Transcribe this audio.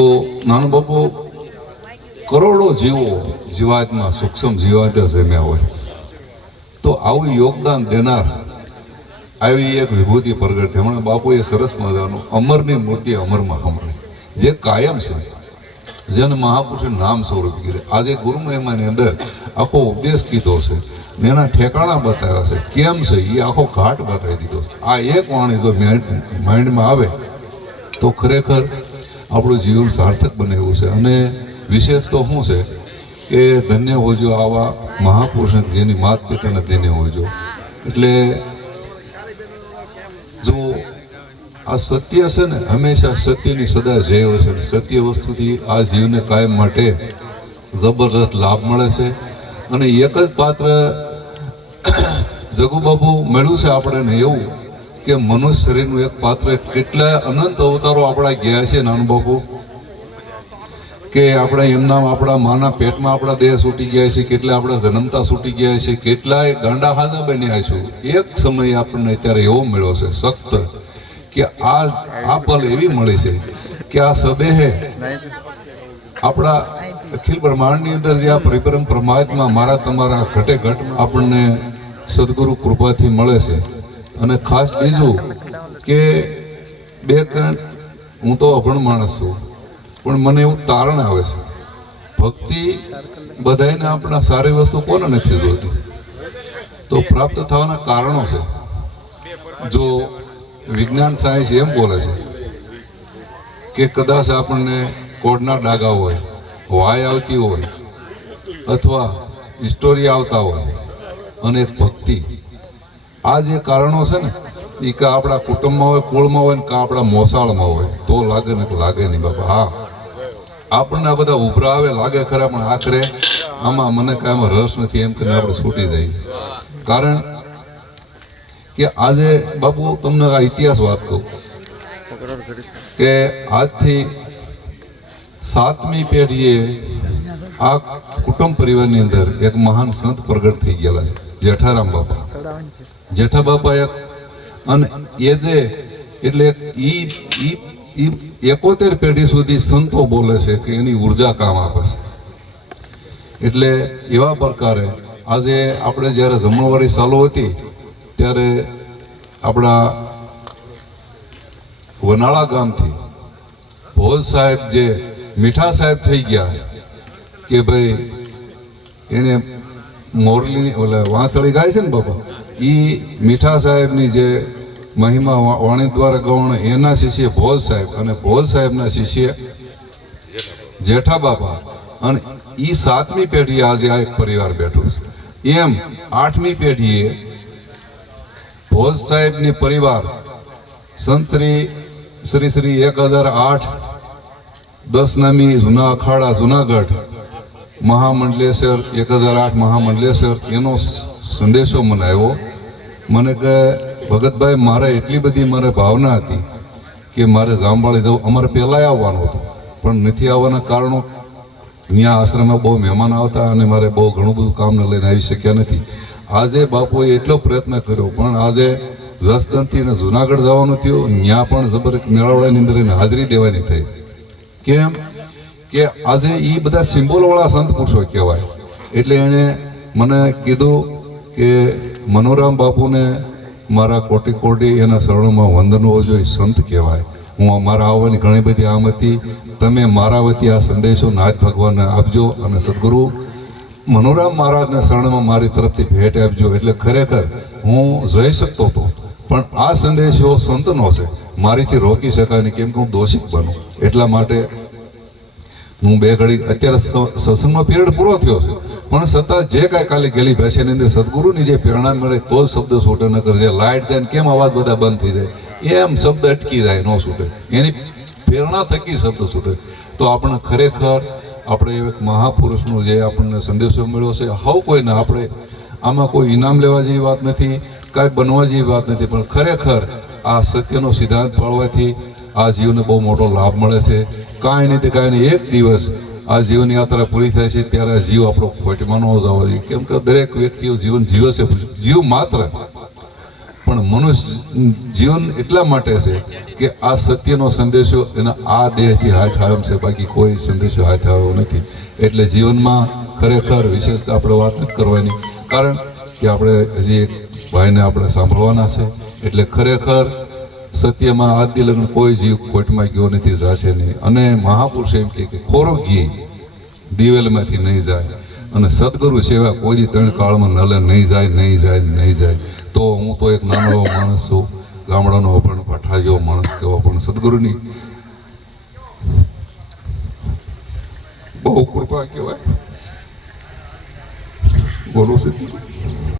તો નાનો બાપુ કરોડો જીવો જીવાતમાં સૂક્ષ્મ જીવાત જમ્યા હોય. તો આવું યોગદાન દેનાર આવી એક વિભૂતિ પ્રગટ થઈ. હમણાં બાપુએ સરસ મજાનું અમરની મૂર્તિ અમરમાં હમણાં જે કાયમ છે. જેને મહાપુરુષે નામ સ્વરૂપ કીધું. આજે ગુરુ મહિમાની અંદર આખો ઉપદેશ કીધો છે. ને એના ઠેકાણા બતાવ્યા છે. કેમ છે? એ આખો ઘાટ બતાવી દીધો છે. આ એક વાણી જો માઇન્ડમાં આવે, તો ખરેખર આપણું જીવન સાર્થક બને એવું છે. અને વિશેષ તો શું છે કે ધન્ય હોજો આવા મહાપુરુષને જેની માત પિતાને ધન્ય હોજો. એટલે જો આ સત્ય છે ને, હંમેશા સત્યની સદા જય હોય છે. સત્ય વસ્તુથી આ જીવને કાયમ માટે જબરજસ્ત લાભ મળે છે. અને એક જ પાત્ર જગુબાબુ મળ્યું છે આપણને એવું કે મનુષ્ય શરીરનું એક પાત્ર કેટલા અનંત અવતારો આપણા ગયા છે નાનું કે આપણે એમના આપણા માના પેટમાં આપણા દેહ છૂટી ગયા છે, કેટલા આપણા જન્મતા છૂટી ગયા છે કેટલાય ગાંડા હાજા બન્યા છું. એક સમય આપણને અત્યારે એવો મળ્યો છે સખ્ત, કે આ આ પલ એવી મળી છે કે આ સદેહે આપણા અખિલ બ્રહ્માંડની અંદર જે આ પરિભ્રમ પરમાત્મા મારા તમારા ઘટે ઘટ આપણને સદગુરુ કૃપાથી મળે છે. અને ખાસ બીજું કે બે ત્રણ, હું તો અભણ માણસ છું, પણ મને એવું તારણ આવે છે. ભક્તિ બધાને આપણા સારી વસ્તુ કોને નથી જોતી? તો પ્રાપ્ત થવાના કારણો છે. જો વિજ્ઞાન સાયન્સ એમ બોલે છે કે કદાચ આપણને કોડના ડાઘા હોય, વાય આવતી હોય, અથવા હિસ્ટોરી આવતા હોય, અને ભક્તિ આ જે કારણો છે ને એ કાં આપણા કુટુંબમાં હોય, કુળમાં હોય ને કાં આપણા મોસાળમાં હોય. તો લાગે ને લાગે નહીં બાપા. હા. આપણને આ બધા ઉભરા આવે, લાગે ખરા, પણ આખરે આમાં મને કાંઈ રસ નથી, એમ કરીને આપણે છૂટી જઈએ. કારણ કે આજે, બાપુ, તમને આ ઇતિહાસ વાત કહું. કે આજથી સાતમી પેઢીએ આ કુટુંબ પરિવારની અંદર એક મહાન સંત પ્રગટ થઈ ગયેલા છે. જેઠારામ બાપા. જેઠા બાપા એક, અને એ જે, એટલે ઈ એકોતેર પેઢી સુધી સંતો બોલે છે કે એની ઊર્જા કામ આપે છે. એટલે એવા પ્રકારે આજે આપણે જ્યારે જમણવારી ચાલુ હતી, ત્યારે આપણા વનાળા ગામથી ભોજ સાહેબ જે મીઠા સાહેબ થઈ ગયા, કે ભાઈ એને મોરલી ઓલા વાંસળી ગાય છે ને બાપા? એ મીઠા સાહેબની જે મહિમા વાણી દ્વારા ગૌણ, એના શિષ્ય ભોજ સાહેબ અને ભોજ સાહેબના શિષ્ય જેઠા બાપા. અને એ સાતમી પેઢી આજે આ એક પરિવાર બેઠો છે. એમ આઠમી પેઢીએ ભોજ સાહેબની પરિવાર સંતરી શ્રી શ્રી એક હજાર આઠ દસ નામી જૂના અખાડા જુનાગઢ મહામંડલેશ્વર એક હજાર આઠ મહામંડલેશ્વર એનો સંદેશો મને આવ્યો. મને કે ભગતભાઈ, મારે એટલી બધી મારે ભાવના હતી કે મારે જામવાળી જવું. અમારે પહેલાં આવવાનું હતું, પણ નથી આવવાના કારણો ત્યાં આશ્રમમાં બહુ મહેમાન આવતા અને મારે બહુ ઘણું બધું કામને લઈને આવી શક્યા નથી. આજે બાપુએ એટલો પ્રયત્ન કર્યો, પણ આજે જસદણથી અને જુનાગઢ જવાનું થયું. ત્યાં પણ જબર મેળાવડાની અંદર એને હાજરી દેવાની થઈ. કેમ? કે આજે એ બધા સિમ્બોલવાળા સંત પુરુષો કહેવાય. એટલે એણે મને કીધું કે મનોરામ બાપુને મારા કોટી કોટી એના શરણોમાં વંદન હોવો જોઈએ, સંત કહેવાય. હું મારા આવવાની ઘણી બધી આમ હતી. તમે મારા વતી આ સંદેશો નાથ ભગવાનને આપજો અને સદગુરુ, મનોરામ મહારાજના શરણમાં મારી તરફથી ભેટ આપજો. એટલે ખરેખર હું જઈ શકતો હતો પણ આ સંદેશો સંતનો છે. મારીથી રોકી શકાય નહીં. કેમ કે હું દોષિત બનું. એટલા માટે હું બે ઘડી અત્યારે સત્સંગમાં પિરિયડ પૂરો થયો છે. પણ છતાં જે કાંઈ કાલે ગેલી ભાષાની અંદર સદગુરુની જે પ્રેરણા મળે તો જ શબ્દ છૂટે ન કરજે લાઇટ જાય ને કેમ અવાજ બધા બંધ થઈ જાય, એમ શબ્દ અટકી જાય, ન છૂટે. એની પ્રેરણા થકી શબ્દ છૂટે. તો આપણે ખરેખર આપણે એક મહાપુરુષનો જે આપણને સંદેશો મળ્યો છે, હવ કોઈને આપણે આમાં કોઈ ઇનામ લેવા જેવી વાત નથી, કાંઈ બનવા જેવી વાત નથી, પણ ખરેખર આ સત્યનો સિદ્ધાંત પાળવાથી આ જીવને બહુ મોટો લાભ મળે છે. કાંઈ નહીં તે કાંઈ નહીં, એક દિવસ આ જીવન યાત્રા પૂરી થાય છે, ત્યારે આ જીવ આપણો ખોટમાં ન જવો જોઈએ. કેમ કે દરેક વ્યક્તિઓ જીવન જીવે છે, જીવ માત્ર. પણ મનુષ્ય જીવન એટલા માટે છે કે આ સત્યનો સંદેશો એના આ દેહથી હાથ આવ્યો છે, બાકી કોઈ સંદેશો હાથ આવ્યો નથી. એટલે જીવનમાં ખરેખર વિશેષ આપણે વાત નથી કરવાની. કારણ કે આપણે હજી એક ભાઈને આપણે સાંભળવાના છે, એટલે ખરેખર સત્યમાં આજ લગ્ન કોઈ જીવ કોર્ટમાં ગયો નથી, જાશે નહીં. અને મહાપુરુષ એમ કે ખોરો ઘી દિવેલમાંથી નહીં જાય. અને સદગુરુ સેવા કોઈ ત્રણ કાળમાં નલે, નહીં જાય નહીં જાય નહીં જાય. તો હું તો એક નાનો માણસ છું. ગામડાનો પણ પઠા જેવો માણસ કેવો પણ સદગુરુની બહુ કૃપા કહેવાય. બોલો